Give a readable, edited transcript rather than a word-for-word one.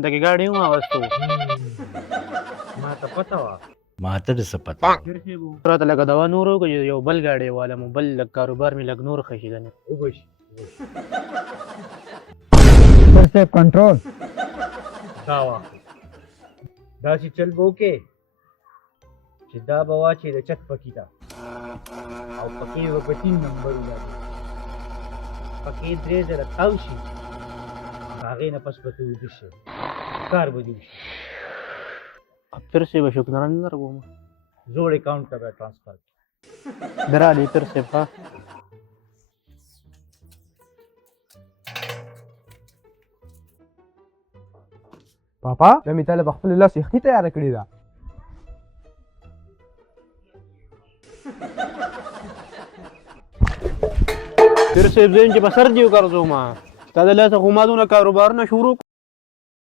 غونډه کې ګاډي هم واغستو ما ته پته وه ما ته د څه پته راته لکه دوا نور وکړو یو بل ګاډی والم بل لږ کاروبار مې لږ نور ښه شي کنه وبشي سر صاحب کنټرول دا واخله داسې چل به وکې چې دا به واچې د چت پکې ته او پکې به په 3 نمبر ولاړې پکې 3 ځله تاو شي هغې نه پس به ته ویده شي کار به دې وشي تر صاحب شکرانه نه درکوم زوړ اکاونټ ته به ټرانسفر کړي درالې تر صاحب ها پاپا د می طالب خپل لاس یخني تیار کړی دا تر صاحب زين چې بسر دیو کارځو ما تا د لاسه خو ما دونه کاروبار نه شروع